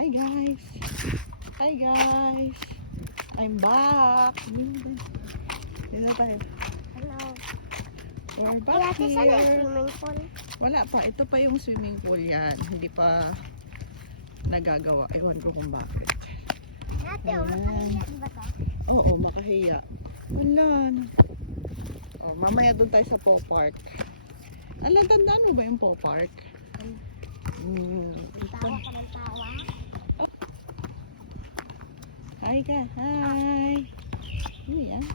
Hi guys. Hi guys. I'm back. Dito tayo. Hello. We're Ay, back ate, saan ang here. swimming pool? Wala pa. Ito pa yung swimming pool yan. Hindi pa nagagawa. Ewan ko kung bakit. Ate, Ayan. makahiya, di ba to? Oo, makahiya. Wala. Oh, mamaya doon tayo sa Paw Park. Alam, tandaan mo ba yung Paw Park? Tawa ka ng tawa. Hi ka. Hi. Ano yan?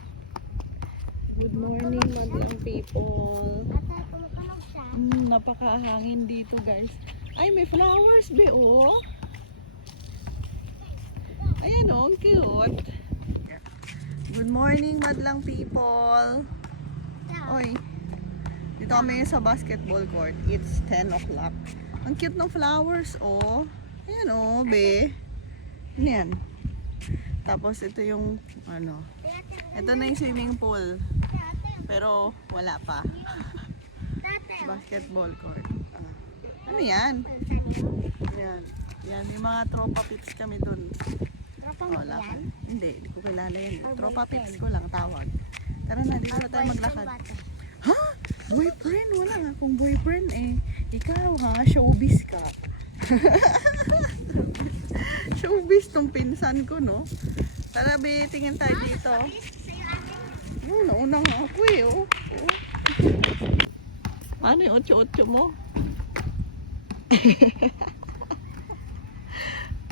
Good morning, madlang people. Ate, tumutunog siya. Napakahangin dito, guys. Ay, may flowers be, oh. Ayan, oh, ang cute. Good morning, madlang people. Oy, dito kami sa basketball court. It's 10 o'clock. Ang cute ng flowers, oh. Ayan, oh, be. Ano yan? Tapos, ito yung, ano, ito na yung swimming pool. Pero, wala pa. Basketball court. Ano yan? Yan. Yan, may mga tropa pics kami dun. Wala pa. Hindi, hindi ko kilala yan. Tropa pics ko lang tawag. Tara na, dito na tayo maglakad. Ha? Boyfriend? Wala nga akong boyfriend eh. Ikaw ha, showbiz ka. Showbiz tong pinsan ko, no? Tara, be, tingin tayo dito. Nauna nga ako eh, oh. Ano yung 8-8 mo?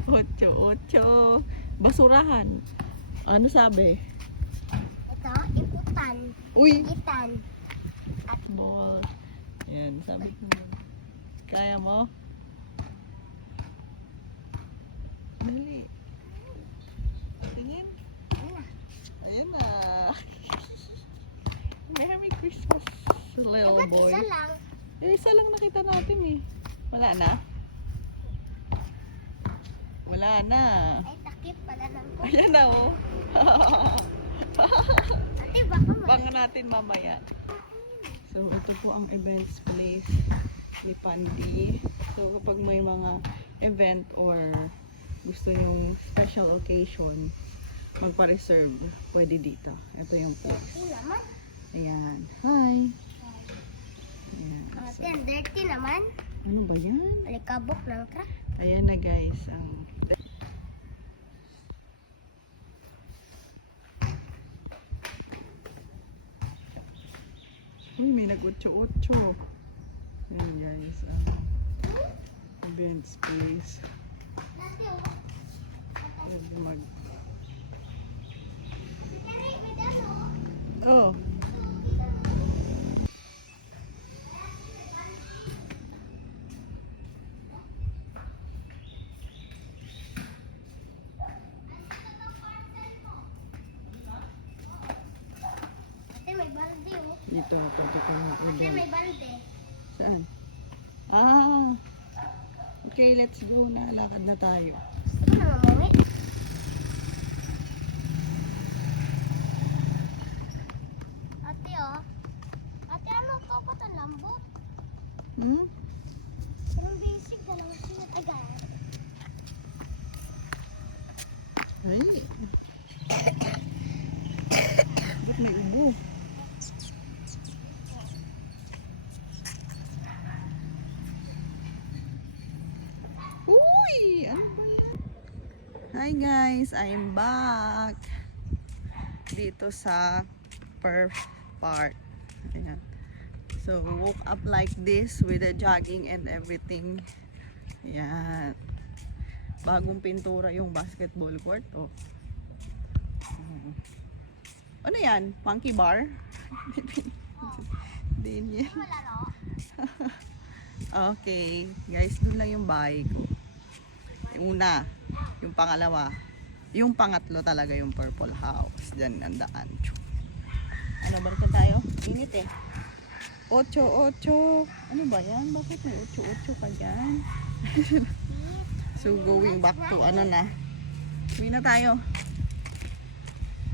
8-8. Basurahan. Ano sabi? Ito, iputan. Uy! Itan. Ball. Yan, sabi ko. Kaya mo? Dali. Tingin. Ayan na. Merry Christmas, little Dapat boy. isa lang. Isa lang nakita natin eh. Wala na? Wala na. Ay, takip pala lang po. Ayan na oh. Ate, baka Banga natin mamaya. So, ito po ang events place ni Pandi. So, kapag may mga event or gusto yung special occasion, magpa-reserve, pwede dito. Ito yung place. Ito naman. Ayan. Hi! Ayan. Ate, So, ang dirty naman. ano ba yan? Alikabok ng truck. Ayan na guys. Uy, may nag-8-8. Ayan guys. Event space. Ate, Pwede mag... may dano. Oh! Ate, may balde oh. Dito, pwede ko Ate, mag-event. may balde. Saan? Ah! Okay, let's go na. Lakad na tayo. Gusto mo na mamuwi? Ate, oh. Ate, ano to ko to lambo? Hmm? Anong basic ka lang siya? Ay, gaya. Ay! Ba't may ubo? Uy! Ano ba yan? Hi guys! I'm back! Dito sa Perth Park. Ayan. So, woke up like this with the jogging and everything. Ayan. Bagong pintura yung basketball court. Oh. Ano yan? Monkey bar? Din yan. Wala, no? Okay. Guys, dun lang yung bahay ko. Yung una. Yung pangalawa. Yung pangatlo talaga yung purple house. Diyan ang daan. Ano, balikan tayo? Init eh. 8-8. Ano ba yan? Bakit may 8-8 ka dyan? So, going back to ano na. Uwi na tayo.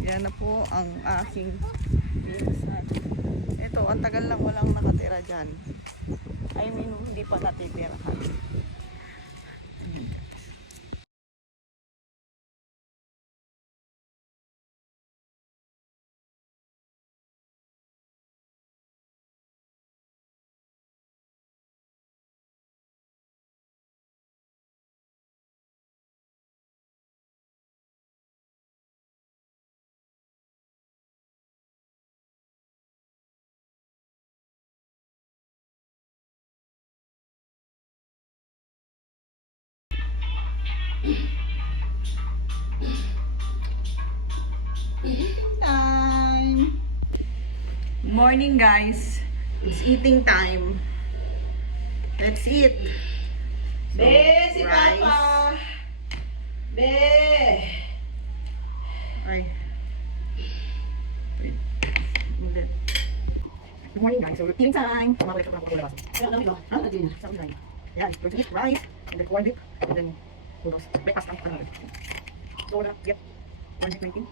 Yan na po ang aking pinsan. Ito, ang tagal lang walang nakatira dyan. I mean, hindi pa natitirahan. Time. Good morning, guys. It's eating time. Let's eat. Be, si rice. Papa. Be. Ay. Wait. Hindi. Good morning, guys. So, we're eating time. Ano ito? Yeah, we're going to eat rice and then corned beef and then breakfast. So, we're gonna get corned beef waiting.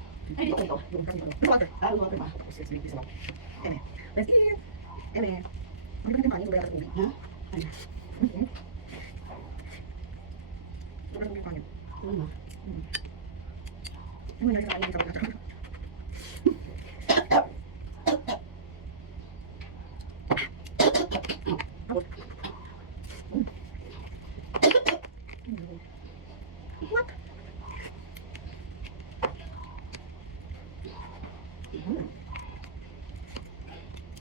Water. Eme. Let's eat. Eme. Ang ganda kanin, sobrang tubig. Ha? Ay. Sobrang tubig kanin. Ano yung nasa kanin sa mga What?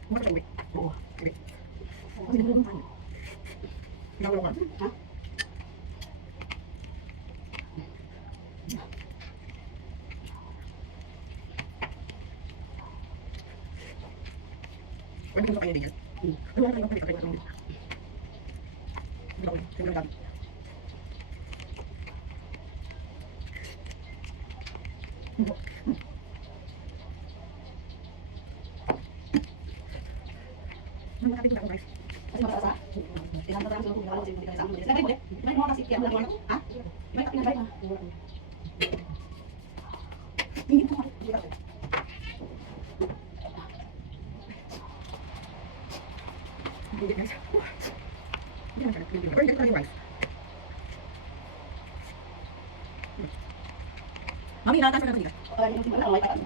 What are we? Oh, okay. Kasi nagulong tayo. Nagulong ka? Ha? Pwede ko sa kanya din yan. Doon tayo kapit kapit kapit. Tingnan natin. Ano kapit ko guys? Kasi matasa. Tingnan mo tayo kung ano kasi hindi ka sa amin. Sige, sige. May mga kasi kaya wala ko. Ha? May kapit na ba? Hindi ko kapit. Hindi guys. Hindi naman kapit. Pero hindi ko yung rice. Mami, nataas ka kanina. Wala yung wala may kapit.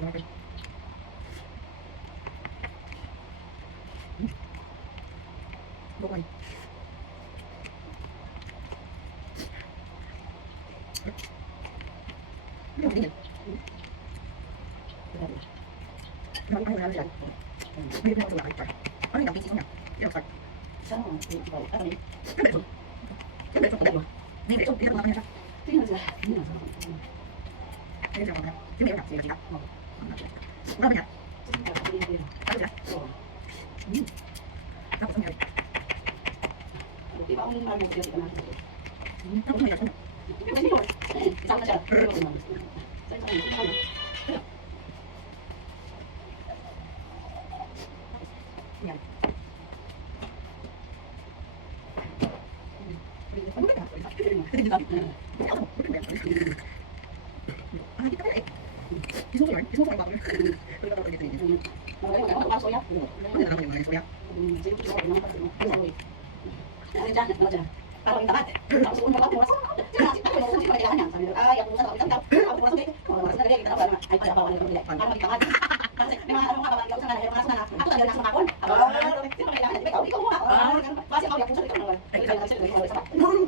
Okay. Bukay. Ano yung ganyan? Marami pa yung dyan. May yung mga tulakay. Ano yung pieces niya? Yung start. Sana mo. Ano ni? Kabeso. Kabeso ko dito. May beso. Tingnan mo siya. Tingnan sila. Ayun siya mga. Yung may una. Sige, sige. Wala ba niya? Ano siya? Tapos ang meron. Di ba ang ano dito na? Tapos may meron. Kasi mo. Isang na siya. Yan. Ano ba ka? Tingnan natin. Ah, di ka pala eh. Gusto mo yun? Gusto mo pa yung bago? Pero ako ulit rin. Magaling ka soya. Ano na lang yung mga soya? Sige, sige, naman pa soya. Ano dyan? Ano dyan? Parang yung takat. Tapos kung bakit mo rasa. Kasi ako yung kung kailangan niya. Sabi ko, ay, ako sa takat. Ako rasa dito. Ako rasa dito. Kita ba? Ay, para bawal yung paano magtakat. Kasi may mga ano mga babalik ako sa kanila, yung mga sana. Ako talaga nasa makon. Ako, sino kailangan niya? Ikaw, ikaw mo ako. Kasi ako yung sa dito. Ay, kailangan sa dito.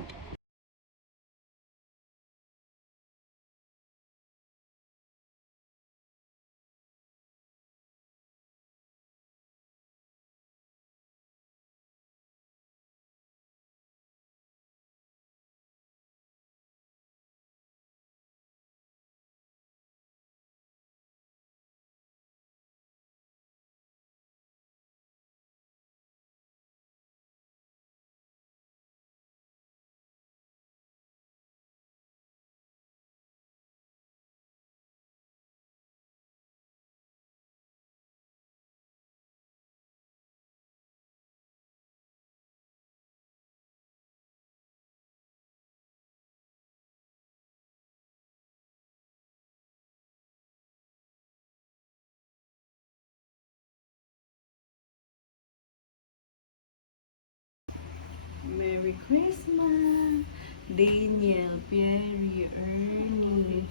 Merry Christmas, Daniel, Pierre, Ernie,